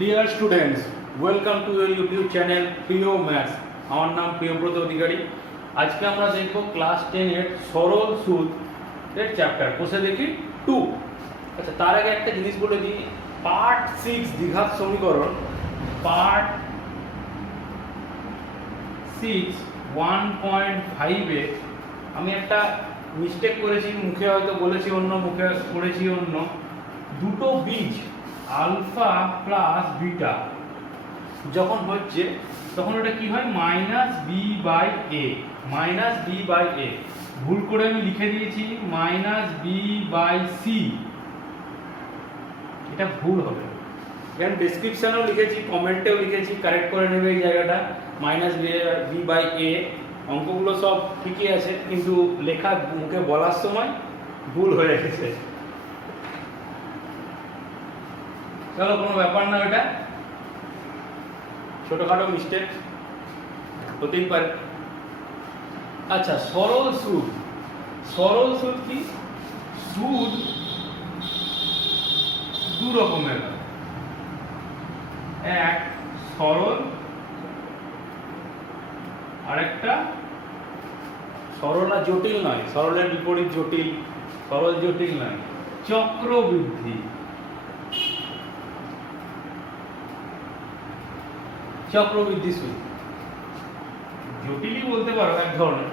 Dear students, welcome to your YouTube channel প্রিয় maths. আমার নাম প্রিয়ব্রত অধিকারী। আজকে আমরা দেখব ক্লাস 10 এর সরল সুদ এর চ্যাপ্টার কোষে দেখি 2। আচ্ছা, তার আগে একটা জিনিস বলে দিই, পার্ট 6 দ্বিঘাত সমীকরণ, পার্ট 6 1.5 এ আমি একটা মিস্টেক করেছি, মুখে হয়তো বলেছি অন্য, মুখে করেছি অন্য। দুটো বীজ আলফা প্লাস বিটা যখন হচ্ছে তখন ওটা কি হয়, minus B by A, minus B by A. ভুল করে আমি লিখে দিয়েছি মাইনাস বি বাই সি, এটা ভুল হবে। এখানে ডেসক্রিপশনেও লিখেছি, কমেন্টেও লিখেছি, কারেক্ট করে নেবে এই জায়গাটা, মাইনাস বি বাই এ। অঙ্কগুলো সব ঠিকই আছে, কিন্তু লেখা মুখে বলার সময় ভুল হয়ে গেছে। চলো, কোনো ব্যাপার না, এটা ছোটখাটো মিস্টেক হতেই পারে। আচ্ছা, সরল সুদ। সরল সুদ কি? সুদ দু রকমের হয়, এক সরল, আরেকটা সরল আর জটিল নয়, সরলের বিপরীত জটিল, সরল জটিল নয়, চক্রবৃদ্ধি। চক্রবৃদ্ধি সুদ, জটিলই বলতে পারো এক ধরনের,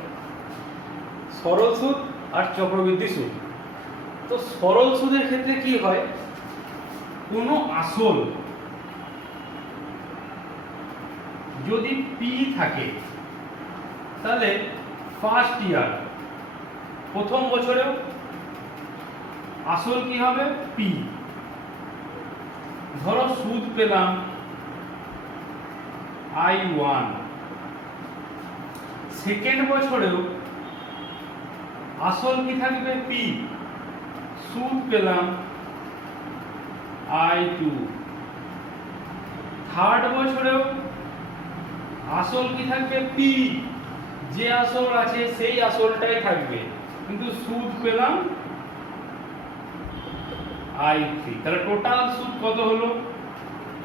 সরল সুদ আর চক্রবৃদ্ধি সুদ। তো সরল সুদের ক্ষেত্রে কি হয়, কোনো আসল যদি পি থাকে তাহলে ফার্স্ট ইয়ার, প্রথম বছরেও আসল কি হবে, পি। ধরো সুদ পেলাম I1, সেকেন্ড বছরেও আসল কি থাকবে, পি, সুদ পেলাম I2, থার্ড বছরেও আসল কি থাকবে, পি, যে আসল আছে সেই আসলটাই থাকবে, কিন্তু সুদ পেলাম I3। তাহলে টোটাল সুদ কত হলো,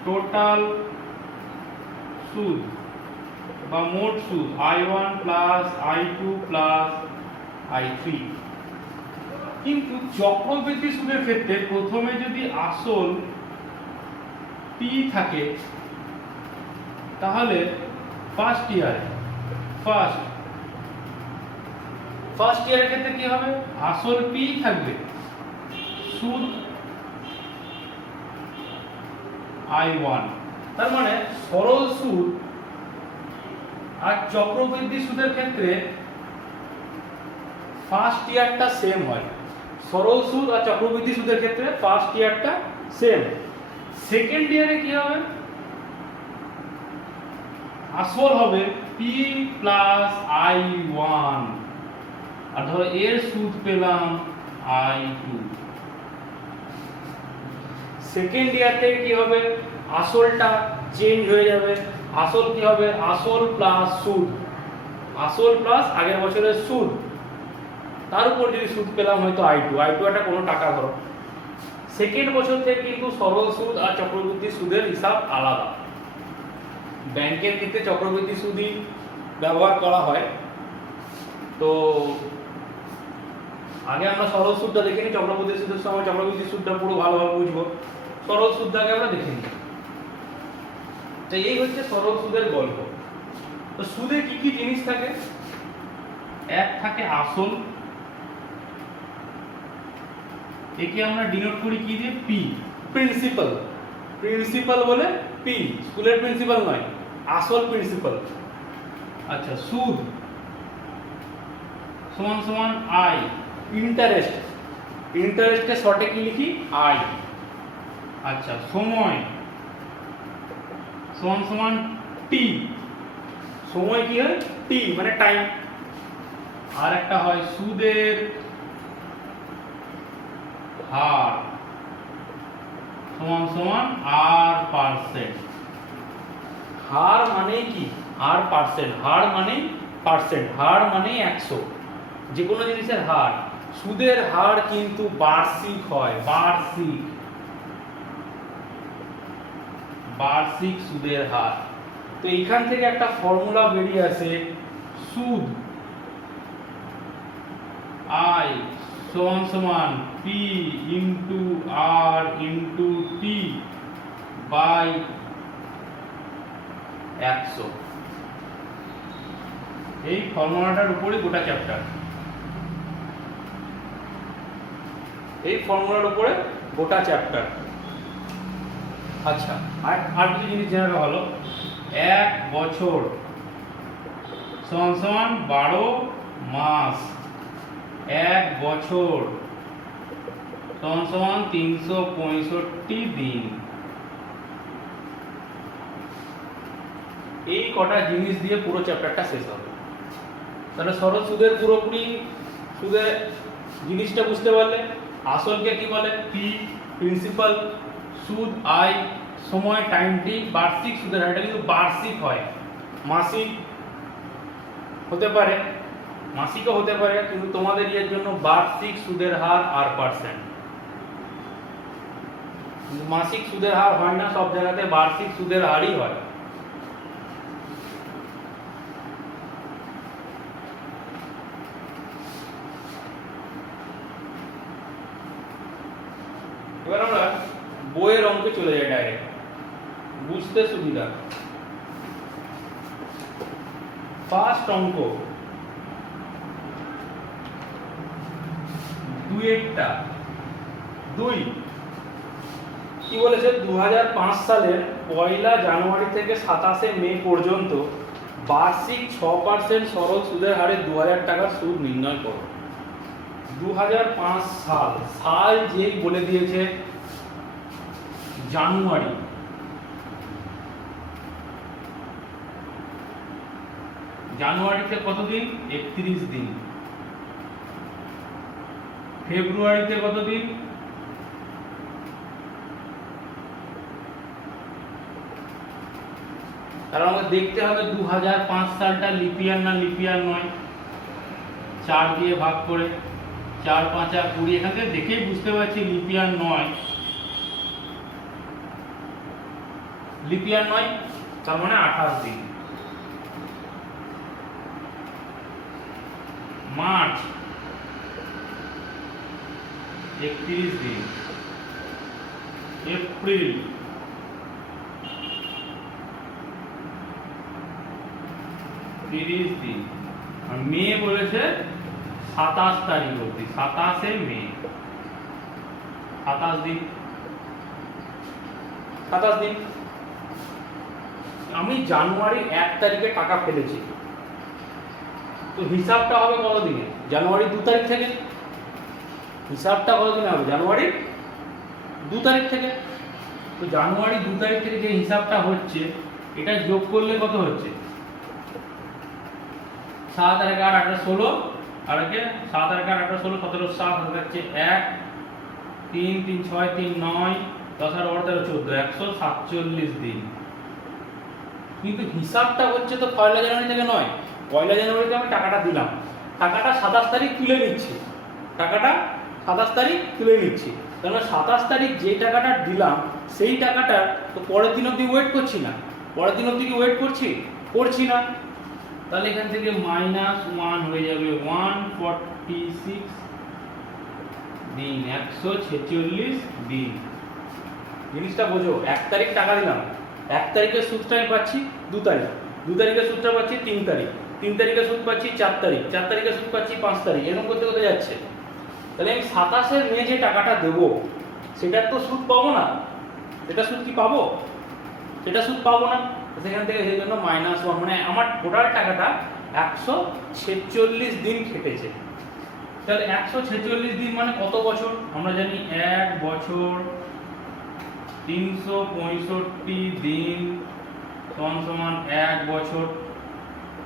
টোটাল সুদ বা মোট সুদ I1 plus I2 plus I3। কিন্তু চক্রবৃদ্ধি সুদের ক্ষেত্রে প্রথমে যদি আসল P থাকে তাহলে ফার্স্ট ইয়ারে, ফার্স্ট ইয়ারের ক্ষেত্রে কি হবে, আসল P থাকবে, সুদ I1। তার মানে সরল সুদ আর চক্রবৃদ্ধি সুদের ক্ষেত্রে ফার্স্ট ইয়ারটা সেম হয়। সরল সুদ আর চক্রবৃদ্ধি সুদের ক্ষেত্রে ফার্স্ট ইয়ারটা সেম। সেকেন্ড ইয়ারে কি হবে, আসল হবে পি প্লাস I1, আর ধরো এর সুদ পেলাম I2। সেকেন্ড ইয়ার থেকে কি হবে, আসলটা চেঞ্জ হয়ে যাবে, আসল কি হবে, আসল প্লাস সুদ, আসল প্লাস আগের বছরের সুদ, তার উপর যদি সুদ পেলাম হয়তো I2 একটা কোনো টাকা ধরো। সেকেন্ড বছর থেকে কিন্তু সরল সুদ আর চক্রবৃদ্ধি সুদের হিসাব আলাদা। ব্যাংকের ক্ষেত্রে চক্রবৃদ্ধি সুদই ব্যবহার করা হয়। তো আগে আমরা সরল সুদটা দেখে নিই, চক্রবৃদ্ধি সুদের সময় চক্রবৃদ্ধি সুদটা পুরো ভালোভাবে বুঝবো। সরল সুদটাকে আমরা দেখে নিই। তো এই হচ্ছে সরল সুদের গল্প। তো সুদে কি কি জিনিস থাকে, এক থাকে আসল, একে আমরা ডিনোট করি কি দিয়ে, পি, প্রিন্সিপাল, প্রিন্সিপাল বলে পি, স্কুলের প্রিন্সিপাল নয়, আসল প্রিন্সিপাল। আচ্ছা, সুদ সমান সমান আই, ইন্টারেস্ট, ইন্টারেস্টে শর্টে কি লিখি, আই। আচ্ছা, সময় সমান সমান টি, সময় কি হয়, টি মানে টাইম। আর একটা হয় সুদের হার সমান সমান আর পার্সেন্ট। হার মানে কি, আর পার্সেন্ট, হার মানে পার্সেন্ট, হার মানে 100, যে কোনো জিনিসের হার। সুদের হার কিন্তু বার্ষিক হয়, বার্ষিক, বার্ষিক সুদের হার। তো এইখান থেকে একটা ফর্মুলা বেরিয়ে আসে, সুদ আই সমান সমান P into R into T by 100। এই ফর্মুলাটার উপরে গোটা চ্যাপ্টার, এই ফর্মুলার উপরে গোটা চ্যাপ্টার। আচ্ছা, আর কিছু জিনিস জেনে রাখা ভালো। 1 বছর সমান সমান 12 মাস, 1 বছর সমান সমান 365 দিন। এই কটা জিনিস দিয়ে পুরো চ্যাপ্টারটা শেষ হবে। তাহলে সরল সুদের পুরোপুরি সুদের জিনিসটা বুঝতে পারলে, আসলকে কি বলে, পি প্রিন্সিপাল, সুদ আই সময় টাইমটি, বার্ষিক সুদের হার। এটা কিন্তু বার্ষিক হয়, মাসিক হতে পারে, মাসিকও হতে পারে, কিন্তু তোমাদের এর জন্য বার্ষিক সুদের হার আর পার্সেন্ট। মাসিক সুদের হার হয় না, সব জায়গাতে বার্ষিক সুদের হারই হয়। এবার আমরা বইয়ের অঙ্কে চলে যাই ডাইরেক্ট, বুঝতে সুবিধা। ফার্স্ট অঙ্ক 2 কি বলেছে, 2005 সালের 1 জানুয়ারি থেকে 27 মে পর্যন্ত বার্ষিক 6% সরল সুদের হারে 2000 টাকার সুদ নির্ণয় করো। 2005 সাল, সাল যেই বলে দিয়েছে জানুয়ারি, জানুয়ারিতে কত দিন, 31 দিন। ফেব্রুয়ারিতে কত দিন, কারণ আমাকে দেখতে হবে 2005 সালটা লিপিয়ার না লিপিয়ার নয়। 4 দিয়ে ভাগ করে, 4 5 20, এখান থেকে দেখেই বুঝতে পারছি লিপিয়ার নয়, লিপিয়ার নয়, তার মানে 28 দিন। মার্চ 31 দিন, এপ্রিল 30 দিন, আর মে বলেছে 27 তারিখ অবধি, 27শে মে, 27 দিন, 27 দিন। আমি জানুয়ারির 1 তারিখে টাকা ফেলেছি, তো হিসাবটা হবে কত দিনে, জানুয়ারি 2 তারিখ থেকে। হিসাবটা কত দিনে হবে, জানুয়ারি 2 তারিখ থেকে। তো জানুয়ারি 2 তারিখ থেকে যে হিসাবটা হচ্ছে, এটা যোগ করলে কত হচ্ছে, 7 আর 8 18 16, আর একে 7 আর 8 18 16 17 7 হচ্ছে 1 3 3 6 3 9 10 আর 12 13 14, 147 দিন। কিন্তু হিসাবটা হচ্ছে তো 1 জানুয়ারি থেকে নয়, 1 জানুয়ারিতে আমি টাকাটা দিলাম, টাকাটা 27 তারিখ তুলে নিচ্ছি, টাকাটা 27 তারিখ তুলে নিচ্ছি। তাহলে 27 তারিখ যে টাকাটা দিলাম, সেই টাকাটা তো পরের দিন অবধি ওয়েট করছি না, পরের দিন অবধি কি ওয়েট করছি না। তাহলে এখান থেকে -1 হয়ে যাবে 146 দিন, 146 দিন। জিনিসটা বোঝো, 1 তারিখ টাকা দিলাম, 1 তারিখের সুদটা আমি পাচ্ছি 2 তারিখ, 2 তারিখের সুদটা পাচ্ছি 3 তারিখ, 3 তারিখের সুদ পাচ্ছি 4 তারিখ, 4 তারিখের সুদ পাচ্ছি 5 তারিখ, এরকম করতে করতে যাচ্ছে। তাহলে আমি 27 মে যে টাকাটা দেবো, সেটার তো সুদ পাবো না, সেটা সুদ কি পাবো, সেটা সুদ পাবো না। সেখান থেকে সেই জন্য -1, মানে আমার টোটাল টাকাটা 146 দিন খেটেছে। তাহলে 146 দিন মানে কত বছর, আমরা জানি 1 বছর 365 দিন সমান 1 বছর।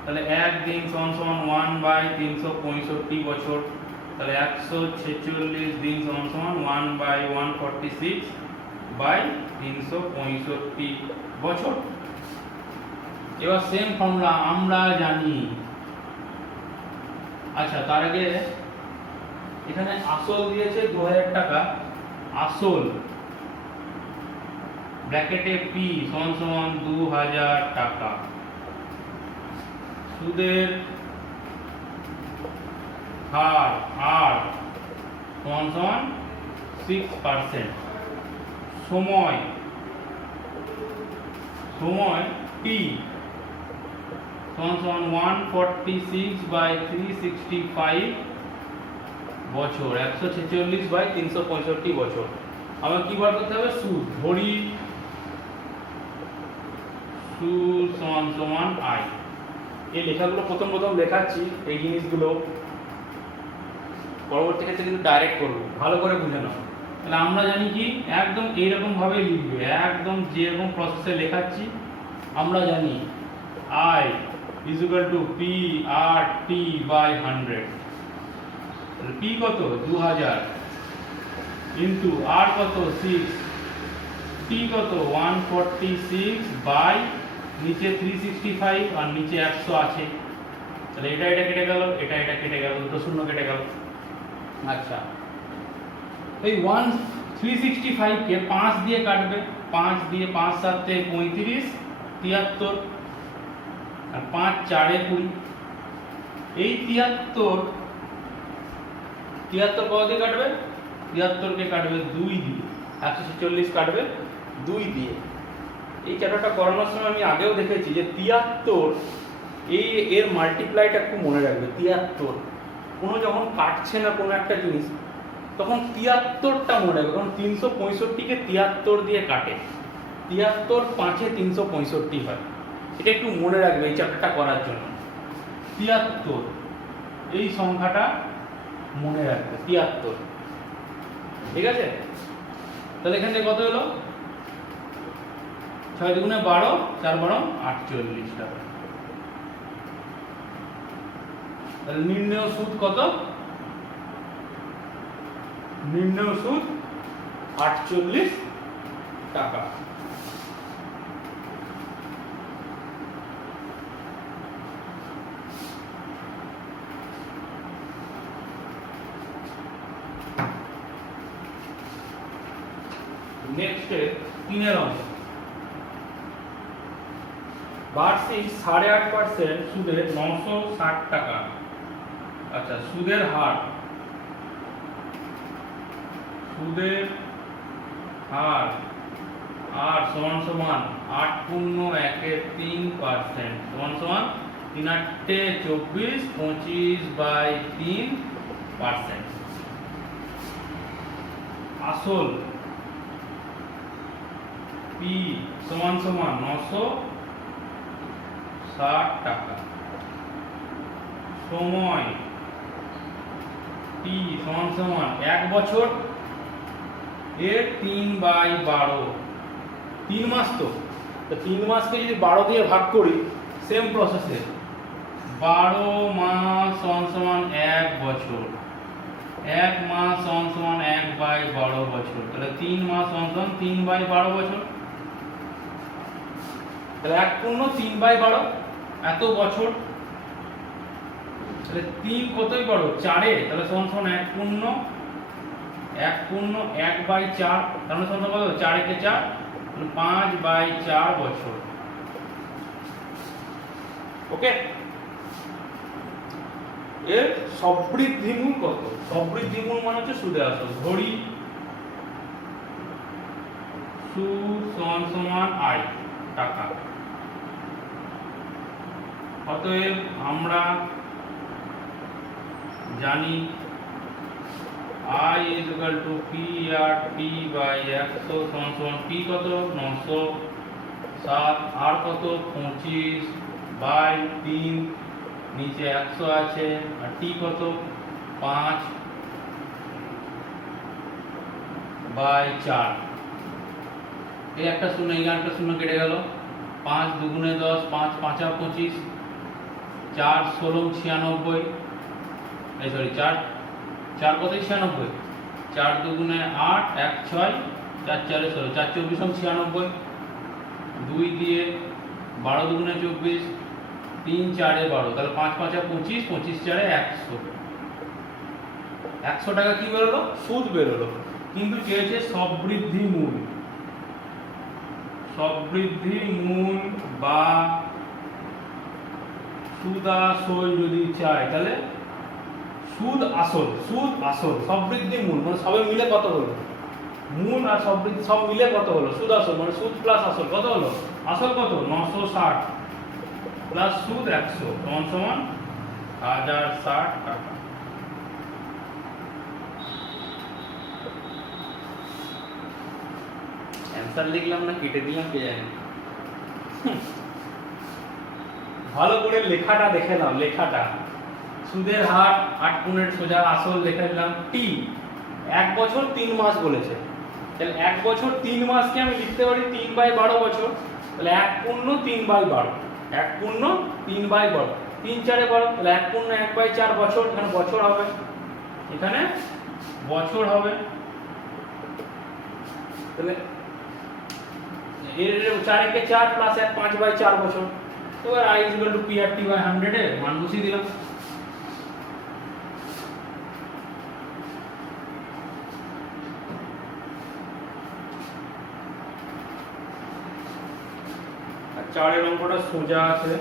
তাহলে 1 দিন সমান 1/365 বছর। তাহলে 146 দিন সমান 1/146/365 বছর। এবার সেম ফর্মুলা আমরা জানি। আচ্ছা, তার আগে এখানে আসল দিয়েছে 2000 টাকা, আসল ব্র্যাকেটে পি সমান সমান 2000 টাকা। সুদের হার আর সমান সমান 6%। সময় টি সমান সমান 146/365 বছর, 146/365 বছর। আমার কি বার করতে হবে? সুদ। ধরি সুদ সমান সমান আই। এই লেখাগুলো প্রথম লেখাচ্ছি, এই জিনিসগুলো পরবর্তী ক্ষেত্রে কিন্তু ডাইরেক্ট করবো, ভালো করে বুঝে নাও। তাহলে আমরা জানি কি একদম এইরকম ভাবে লিখবে, একদম যেরকম প্রসেসে লেখাচ্ছি আমরা জানি I is equal to P R T by 100। P কত? 2000 ইন্টু আর কত? 6, টি কত? 146 বাই নিচে 365 আর নিচে 100 আছে। তাহলে এটা কেটে গেল, এটা কেটে গেল, দুটো শূন্য কেটে গেল। আচ্ছা, এই 365 কে 5 দিয়ে কাটবে, 5 দিয়ে 5 7 35 73 আর 5 4 20। এই 73 কত দিয়ে কাটবে? 73 কে কাটবে 2 দিয়ে, 146 কাটবে 2 দিয়ে। এই চ্যাপ্টারটা করানোর সময় আমি আগেও দেখেছি যে 73 এর মাল্টিপ্লাইটা একটু মনে রাখবে। 73 কোনো যখন কাটছে না কোনো একটা জিনিস তখন 73টা মনে রাখবে, কারণ 365 কে 73 দিয়ে কাটে। 73 5 365 হয়। এটা একটু মনে রাখবে এই চ্যাপ্টারটা করার জন্য। 73 এই সংখ্যাটা মনে রাখবে, 73। ঠিক আছে? তাহলে এখান থেকে কত হলো? 6 দুগুণে 12, 4 12 48 টাকা। তাহলে নির্ণেয় সুদ কত? নির্ণেয় সুদ 48 টাকা। নেক্সট 3 অংশ। বার্ষিক 8.5% সুদে 960 টাকা। আচ্ছা, সুদের হার আর সমান সমান 8 পূর্ণ 1/3% সমান সমান 3 8 24 25/3%। আসল পি সমান সমান 960 টাকা। সময় টি সমান সমান 1 বছর এর 3/12। 3 মাস তো 3 মাসকে যদি 12 দিয়ে ভাগ করি সেম প্রসেসে 12 মাস সমান সমান 1 বছর। 1 মাস সমান সমান 1/12 বছর। তাহলে 3 মাস সমান সমান 3/12 বছর। তাহলে 1 পূর্ণ 3/12 এত বছর। তাহলে 3 কতই বড়? 4 এ। তাহলে সমান সমান 1 পূর্ণ 1/4 তাহলে সমান কত? 4 কে 4 5/4 বছর। ওকে, এর সবৃদ্ধি মূল কত? সবৃদ্ধি মূল মানে হচ্ছে সুদে আসল। ধরি সুদ সমান সমান আই টাকা। অতএব আমরা জানি I is equal to P R T by 100 সমান সমান P কত? 907 আর কত? 25 বাই 3 নিচে 100 আছে আর T কত? 5/4। এই একটা শূন্য, এই একটা শূন্য কেটে গেল। 5 দুগুণে 10, 5 5 25, 4 16 96। এই সরি 4 4 কত? 96। 4 দুগুণে 8, 1 6, 4 4 16, 4 24 96। 2 দিয়ে 12 দুগুণে 24, 3 4 12। তাহলে 5 5 25, 25 4 100। 100 টাকা কি বেরোলো? সুদ বেরোলো। কিন্তু চেয়েছে সবৃদ্ধি মূল। সববৃদ্ধি মূল বা সুদ আসল যদি চাই, তাহলে সুদ আসল সববৃদ্ধি মূল মানে সবে মিলে কত হলো, মূল আর সববৃদ্ধি সব মিলে কত হলো, সুদ আসল মানে সুদ প্লাস আসল কত হলো, আসল কত 960 প্লাস সুদ 100 সমান 1060 টাকা। অ্যানসার লিখলাম না কেটে দিলাম কে জানে। ভালো করে লেখাটা দেখে নাও, লেখাটা সুদের হার 8 গুণের সোজা আসল লিখে দিলাম টি 1 বছর 3 মাস বলেছে, তাহলে 1 বছর 3 মাসকে আমি লিখতে পারি 3/12 বছর, তাহলে 1 পূর্ণ 3/12 1 পূর্ণ 3/12 3 4 12, তাহলে 1 পূর্ণ 1/4 বছর, এখানে বছর হবে, এখানে বছর হবে, তাহলে এর 4 কে 4 প্লাস 1 5/4 বছর। এবার i = p/100 এর মান বসিয়ে দিলাম। আর 4 এর অঙ্কটা সোজা আছে,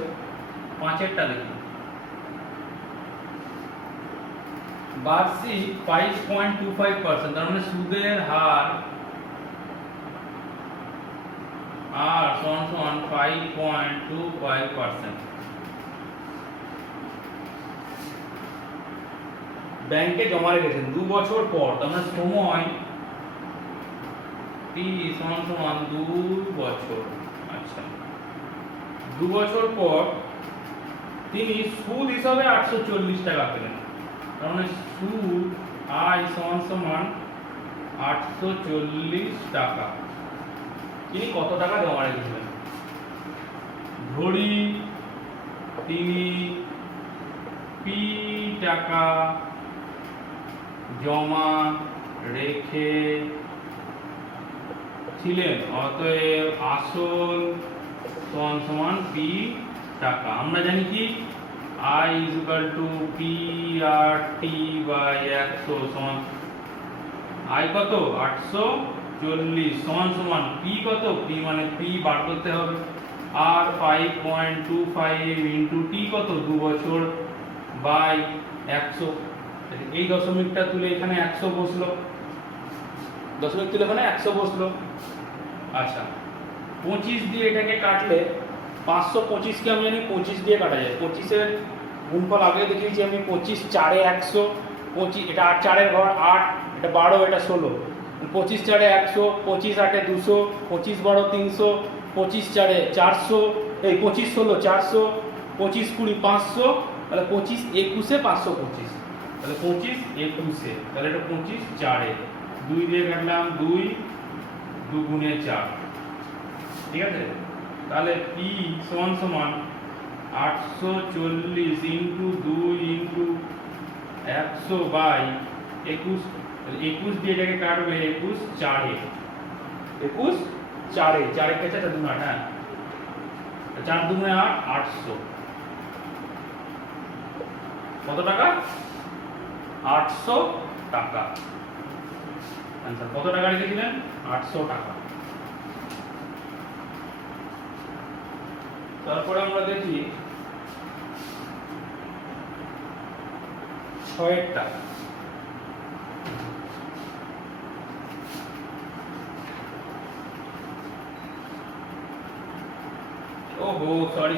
5 এরটা দেখি। বার্ষিক 5.25%, তার মানে সুদের হার সমান 5.25%। ব্যাংকে জমা রেখেছেন 2 বছর পর, তার মানে সময় t সমান 2 বছর। আচ্ছা, 2 বছর পর তিনি সুদ হিসাবে 840 টাকা পেলেন, তার মানে সুদ i সমান 840 টাকা। তিনি কত টাকা জমা রেখেছিলেন? ধরি তিনি p টাকা জমা রেখেছিলেন, অতএব আসল সমান p টাকা। আমরা জানি কি i = p/t/100 সমান i কত 840 সমান p কত, p মানে p বার করতে হবে, আর 5.25 * t কত 2 বছর বাই 100, এই দশমিকটা তুলে এখানে 100 বসলো, দশমিক তুলে এখানে 100 বসলো। আচ্ছা, 25 দিয়ে এটাকে কাটলে 525 কে আমি জানি 25 দিয়ে কাটা যায়, 25 এর গুণফল আগে দেখিয়েছি আমি, 25 4 এ 100, 25 এটা 8 4 এর ঘর 8, এটা 12, এটা 16, 25 4 এ 100, 25 8 এ 200, 25 12 300, 25 4 এ 400, এই 25 16 400, 25 20 500, তাহলে 25 21 এ 525, তাহলে 25 21 এ, তাহলে এটা 25 4 এ 2 দিয়ে কাটলাম 2 2 গুণে 4, ঠিক আছে। তাহলে p সমান 840 * 2 * 100 বাই 21, 21 দিয়ে এটাকে কাটবে 21 4 এ, 21 4 এ 4 এর কাছে 4 2 8, হ্যাঁ 4 2 8 800, কত টাকা 800 টাকা। आंसर কত টাকা লিখেছিলেন 800 টাকা। তারপরে আমরা দেখি 6 এর টাকা। ওহো সরি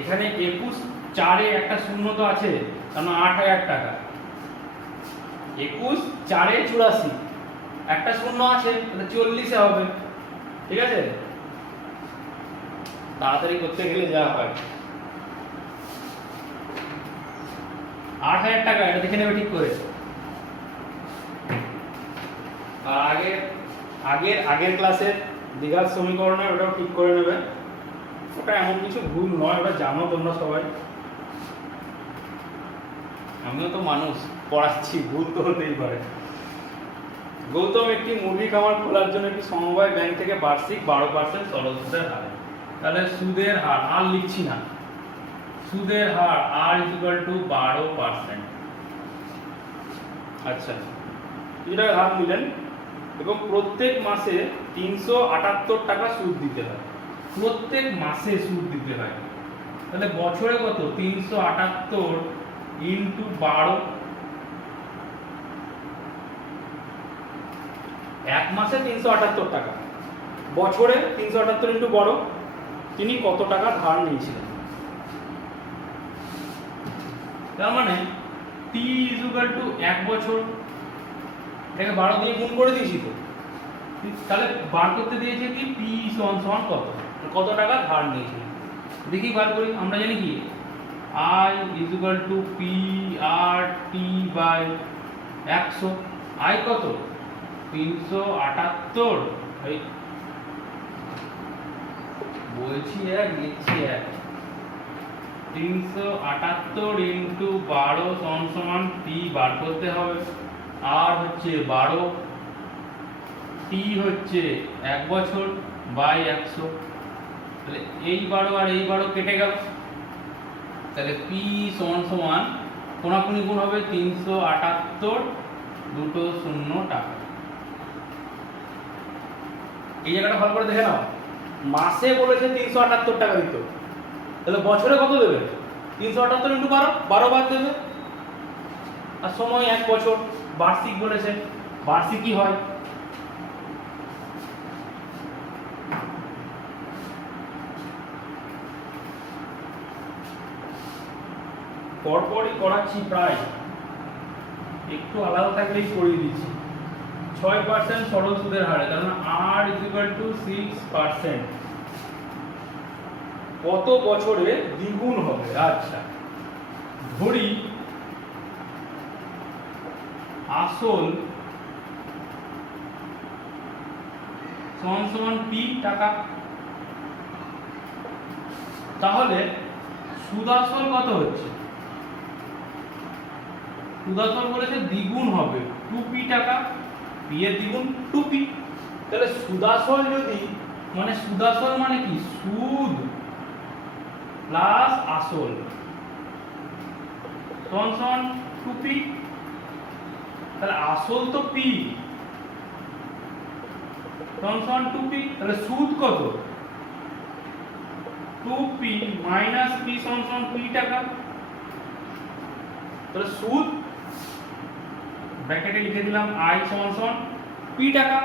এখানে 21 4 এ একটা শূন্য তো আছে, কারণ 8000 টাকা। 21 4 এ 84, একটা শূন্য আছে, তাহলে 40 এ হবে, ঠিক আছে। তাড়াতাড়ি করতে গেলে যা হয়, 8000 টাকা, এটা দেখে নেবে ঠিক করে। আর আগের ক্লাসের দ্বিঘাত সমীকরণে ওটাও ঠিক করে নেবে, ওটা এমন কিছু ভুল নয়, ওটা জানো তোমরা সবাই। আমিও তো মানুষ, পড়াচ্ছি, ভুল তো হতেই পারে। গৌতম একটি মুরগি খামার খোলার জন্য একটি সমবায় ব্যাংক থেকে বার্ষিক 12% সরল সুদের হার। তাহলে সুদের হার আর লিখছি না, সুদের হার r = 12%। আচ্ছা, এটা হার নিলেন এবং প্রত্যেক মাসে 378 টাকা সুদ দিতে হয়। প্রত্যেক মাসে সুদ দিতে হয়, তাহলে বছরে কত? 378 ইন্টু 12, এক মাসে 378 টাকা, বছরে 378 ইন্টু 12, তিনি কত টাকা ধার নিয়েছিলেন? তার মানে t ইকুয়াল টু 1 বছর, এটাকে 12 দিয়ে গুণ করে দিয়েছি তো, তাহলে বার করতে দিয়েছে কি p সমান কত, কত টাকা ধার নিয়েছিলেন। দেখি বার করি। আমরা জানি কি i equal to p r t by 100। i কত? 378, এই বলছি এক লিখছি এক, 378 ইন্টু 12 সমান p বার করতে হবে, আর হচ্ছে 12, t হচ্ছে 1 বছর বাই 100, তাহলে এই 12 আর এই 12 কেটে গেল, তাহলে p সমান কোনাকুনি গুণ হবে 378 দুটো 0 টাকা। এই জায়গাটা ভালো করে দেখে নাও, মাসে বলেছে 378 টাকা দিত, তাহলে বছরে কত দেবে? 378 ইন্টু 12, 12 বার দেবে, আর সময় 1 বছর, বার্ষিক বলেছে, বার্ষিকই হয়। পরপরই করাচ্ছি, প্রায় একটু আলাদা থাকলেই করিয়ে দিচ্ছি। 6% সরল সুদের হারে, তার মানে r ইকুয়াল টু 6%, কত বছরে দ্বিগুণ হবে? আচ্ছা, ধরি আসল সমান p টাকা, তাহলে সুদ আসল কত হচ্ছে? সুদ আসল বলেছে দ্বিগুণ হবে 2p টাকা, p এর দ্বিগুণ 2p, তাহলে সুদ আসল যদি, মানে সুদ আসল মানে কি? সুদ প্লাস আসল সমান 2p, তাহলে আসল তো p সমান 2p, তাহলে সুদ কত? 2p মাইনাস p সমান p টাকা, তাহলে সুদ ব্র্যাকেটে লিখে দিলাম i সমান p টাকা।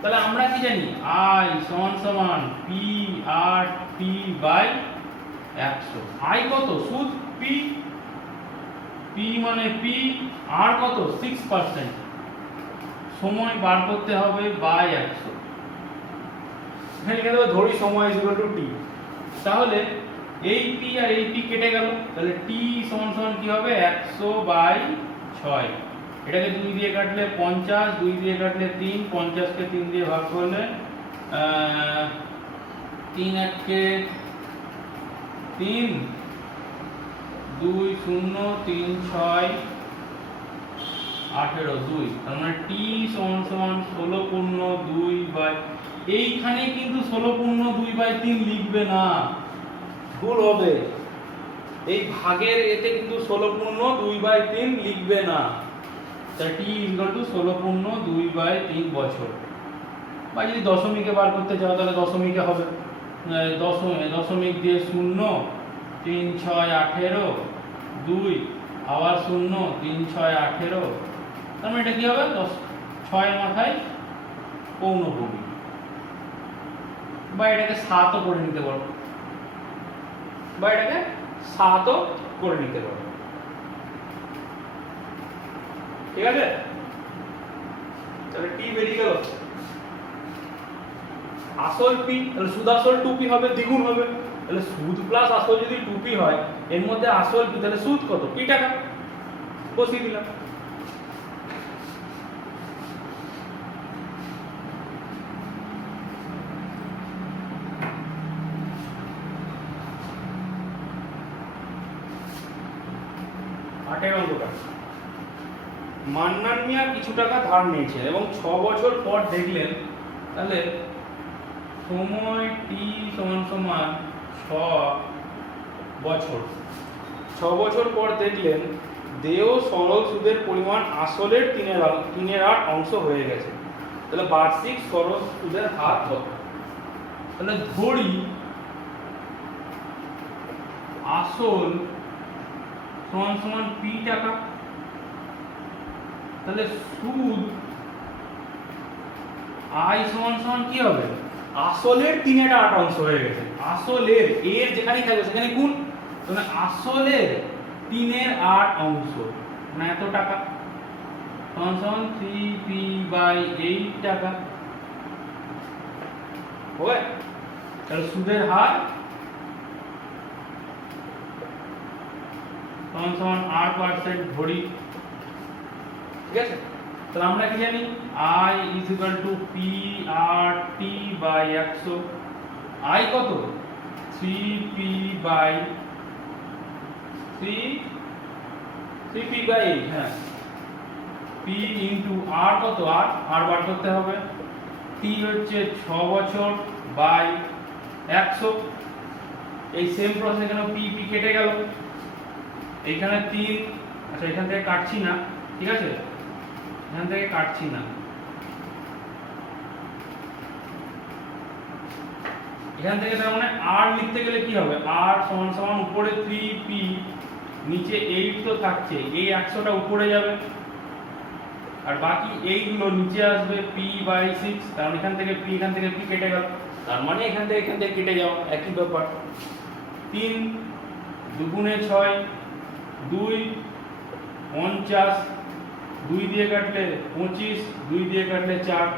তাহলে আমরা কি জানি? i সমান p r t by 100। i কত? সুদ p, p মানে p, r কত? 6%, সময় বার করতে হবে বাই 100। এখানে লিখে দেবো ধরি সময় ইকুয়াল টু t, তাহলে এই p আর এই p কেটে গেল, তাহলে t সমান কি হবে? 100 বাই 6, এটাকে 2 দিয়ে কাটলে 50, 2 দিয়ে কাটলে 3, 50 কে 3 দিয়ে ভাগ করলে 3 1 3, 2 0 3 6 18 2, তার মানে t সমান 16.2 বাই, এইখানে কিন্তু 16.2/3 লিখবে না, ভুল হবে। এই ভাগের এতে কিন্তু 16.2/3 লিখবে না, তাই t ইকুয়াল টু 16.2/3 বছর। বা যদি দশমিকে বার করতে চাও তাহলে দশমিকে হবে, দশমিক দিয়ে 0, 3 6 18, 2 আবার 0, 3 6 18, তার মানে এটা কি হবে? 6 মাথায় পৌনভূমি, বা এটাকে 7ও করে নিতে পারো, বা এটাকে 7ও করে নিতে পারো, ঠিক আছে? তাহলে টি বেরিয়ে গেল, আসল p, তাহলে সুদ আসল 2p হবে, দ্বিগুণ হবে, তাহলে সুদ প্লাস আসল যদি 2p হয়, এর মধ্যে আসল p, তাহলে সুদ কত? p টাকা, বসিয়ে দিলাম। আটের অঙ্কটা, মান্নান মিয়া কিছু টাকা ধার নিয়েছেন এবং 6 বছর পর দেখলেন, তাহলে সময় t সমান 6 বছর, 6 বছর পর দেখলেন দেয় সরল সুদের পরিমাণ আসলের 3/8 অংশ হয়ে গেছে। তাহলে বার্ষিক সরল সুদের হার কত? তাহলে ধরি আসল সমান সমান p টাকা, তাহলে সুদ i সমান সমান কি হবে? আসলের 3/8 অংশ হয়ে গেছে, আসলের এর যেখানেই থাকবে সেখানে গুণ, তাহলে আসলের 3/8 অংশ মানে এত টাকা সমান সমান 3p/8 টাকা হবে। তাহলে সুদের হার সমান সমান 8% ধরি, ঠিক আছে? তাহলে আমরা কি জানি i p/t/100। i কত? 3p/8, হ্যাঁ, p ইনটু r কত? r বার করতে হবে, t হচ্ছে 6 বছর বাই 100। এই সেম প্রসেস এখানে p কেটে গেল, এইখানে 3, আচ্ছা এখান থেকে কাটছি না, ঠিক আছে, এখান থেকে কাটছি না, এখান থেকে তার মানে r লিখতে গেলে কি হবে? r সমান সমান উপরে 3p, নিচে 8 তো থাকছে, এই 100টা উপরে যাবে আর বাকি এইগুলো নিচে আসবে p/6। তার মানে এখান থেকে p কেটে গেল, তার মানে এখান থেকে কেটে যাও, একই ব্যাপার। 3 দুগুণে 6, 2 50, 2 দিয়ে কাটলে 25, 2 দিয়ে কাটলে 4,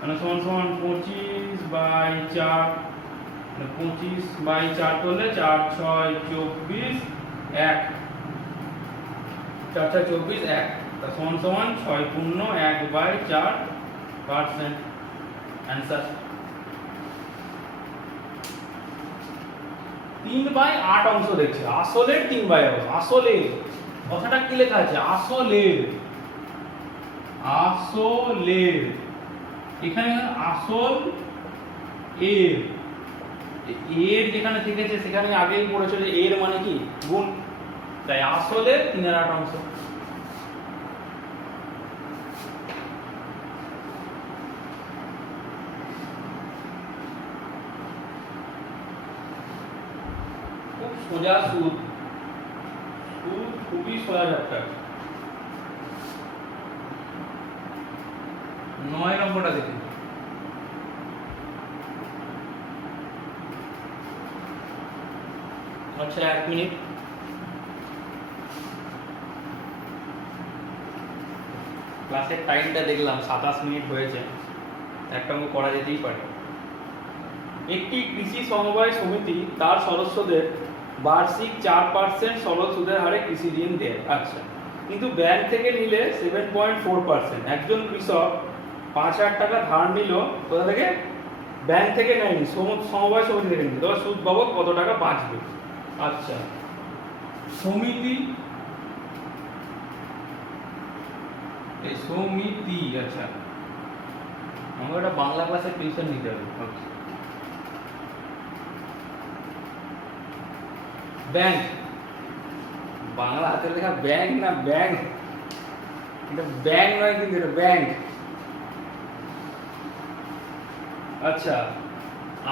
মানে সমান সমান 25/4, মানে 25/4 করলে 4 6 24 1, 4 6 24 1, তা সমান সমান 6 পূর্ণ 1/4%। অ্যানসার 3/8 অংশ দেখছে, আসলের 3/8, আসলের কথাটা কি লেখা আছে? আসলের, আসলের, এখানে আসল এর, এর যেখানে থেকেছে সেখানে আগেই পড়েছে যে এর মানে কি গুণ, তাই আসলের 3/8 অংশ। খুব সোজা সুদ, সুদ খুবই সোজা চ্যাপ্টার। 9 নম্বরটা দেখি। আচ্ছা 1 মিনিট, ক্লাসের টাইমটা দেখলাম 27 মিনিট হয়েছে, একটা অঙ্ক করা যেতেই পারে। একটি কৃষি সমবায় সমিতি তার সদস্যদের বার্ষিক 4% সরল সুদের হারে কৃষি ঋণ দেয়। আচ্ছা, কিন্তু ব্যাংক থেকে নিলে 7.4%। একজন কৃষক 5,000 টাকা ধার নিল, কোথা থেকে? ব্যাংক থেকে নেয়নি, সমবায় সমিতি থেকে নিল, তবে সুদ বাবদ কত টাকা বাঁচবে? আচ্ছা, সমিতি, এই সমিতি, আচ্ছা আমাকে একটা বাংলা ক্লাসের টিউশন নিতে হবে। ব্যাংক, বাংলা হাতে লেখা ব্যাংক না ব্যাংক, এটা ব্যাংক নয় কিন্তু এটা ব্যাংক। আচ্ছা,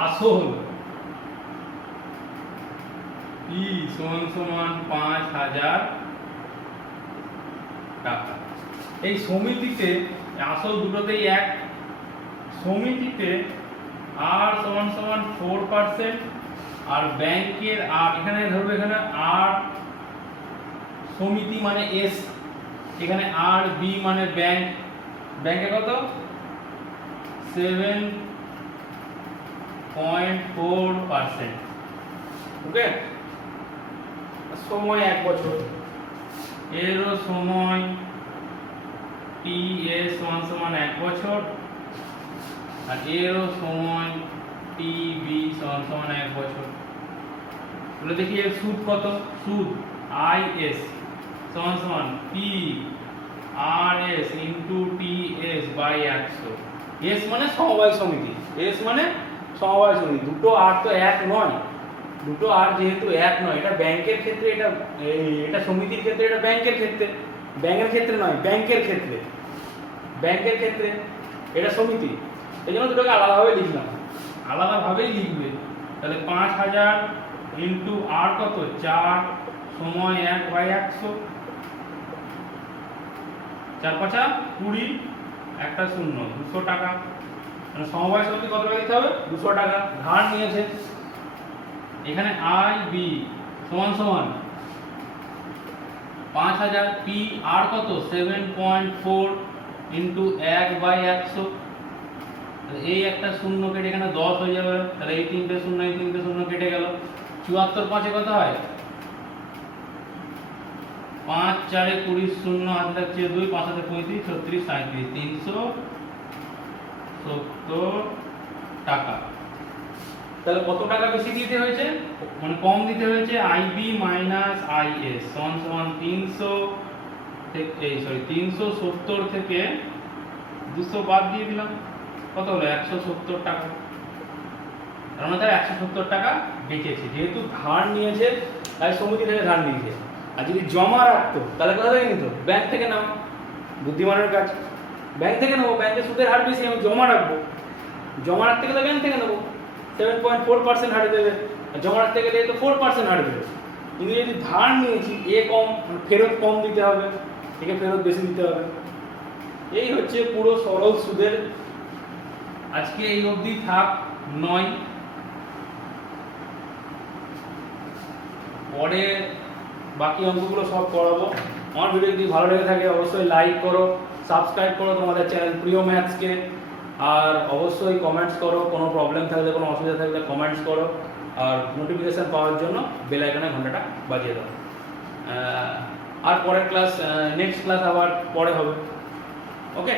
আসল ই সমান সমান 5,000 টাকা। এই সমিতিতে আসল দুটোতেই এক, সমিতিতে আর সমান সমান 4%, আর ব্যাংকের আর এখানে ধরবে, এখানে আর সমিতি মানে এস, এখানে আর বি মানে ব্যাংক, ব্যাংকে কত? 7.4%। ওকে, সময় 1 বছর, এরও সময় টি এস সমান সমান 1 বছর, আর এরও সময় টি বি সমান সমান 1 বছর। তাহলে দেখি এর সুদ কত? সুদ আই এস সমান সমান P R S into T S by 100। S মানে সমবায় সমিতি, এস মানে সমবায় সমিতি, দুটো আর তো এক নয়, দুটো আর যেহেতু এক নয়, এটা ব্যাংকের ক্ষেত্রে, এটা সমিতির ক্ষেত্রে, এটা ব্যাংকের ক্ষেত্রে, ব্যাংকের ক্ষেত্রে নয়, ব্যাংকের ক্ষেত্রে, ব্যাংকের ক্ষেত্রে। এটা সমিতি, এই জন্য দুটোকে আলাদাভাবে লিখলাম, আলাদাভাবেই লিখবে। তাহলে 5000 ইন্টু আর কত 4 সময় 1/100, 4 5 20, একটা শূন্য, 200 টাকা। মানে সমবায় সমিতি কত টাকা দিতে হবে? 200 টাকা ধার নিয়েছে। এখানে আই বি সমান সমান 5000 পি আর কত 7.4 ইন্টু 1/100। এই একটা শূন্য কেটে এখানে 10 হয়ে যাবে, তাহলে এই তিনটে শূন্য কেটে গেল। 74 5 কত হয়? 5 4 20, শূন্য হাতে থাকছে 2, 5 হাতে 35, 36, 37, 370 টাকা। তাহলে কত টাকা বেশি দিতে হয়েছে, মানে কম দিতে হয়েছে? আইবি মাইনাস আইএস সমান সমান 370 থেকে 200 বাদ দিয়ে দিলাম, কত হলো? 170 টাকা। তার মানে 170 টাকা বেঁচেছে, যেহেতু ধার নিয়েছে তাই সমিতি থেকে ধার নিয়েছে। আর যদি জমা রাখতো তাহলে কোথা থেকে নিত? ব্যাংক থেকে নাও, বুদ্ধিমানের কাজ। ব্যাংক থেকে নেবো, ব্যাংকে সুদের হার বেশি, আমি জমা রাখবো, জমা রাখতে গেলে ব্যাংক থেকে নেবো, 7.4% হারে দেবে, আর জমা রাখতে গেলে তো 4% হারে দেবে। কিন্তু যদি ধার নিয়েছি এ কম, ফেরত কম দিতে হবে, একে ফেরত বেশি দিতে হবে। এই হচ্ছে পুরো সরল সুদের। আজকে এই অবধি থাক 9। পরে বাকি অঙ্কগুলো সব করাবো। আমার ভিডিও যদি ভালো লেগে থাকে অবশ্যই লাইক করো, সাবস্ক্রাইব করো তোমাদের চ্যানেল প্রিয় ম্যাথসকে, আর অবশ্যই কমেন্টস করো, কোনো প্রবলেম থাকলে কোনো অসুবিধা থাকলে কমেন্টস করো, আর নোটিফিকেশান পাওয়ার জন্য বেল আইকনে ঘন্টাটা বাজিয়ে দাও। আর পরের ক্লাস, নেক্সট ক্লাস আবার পরে হবে। ওকে।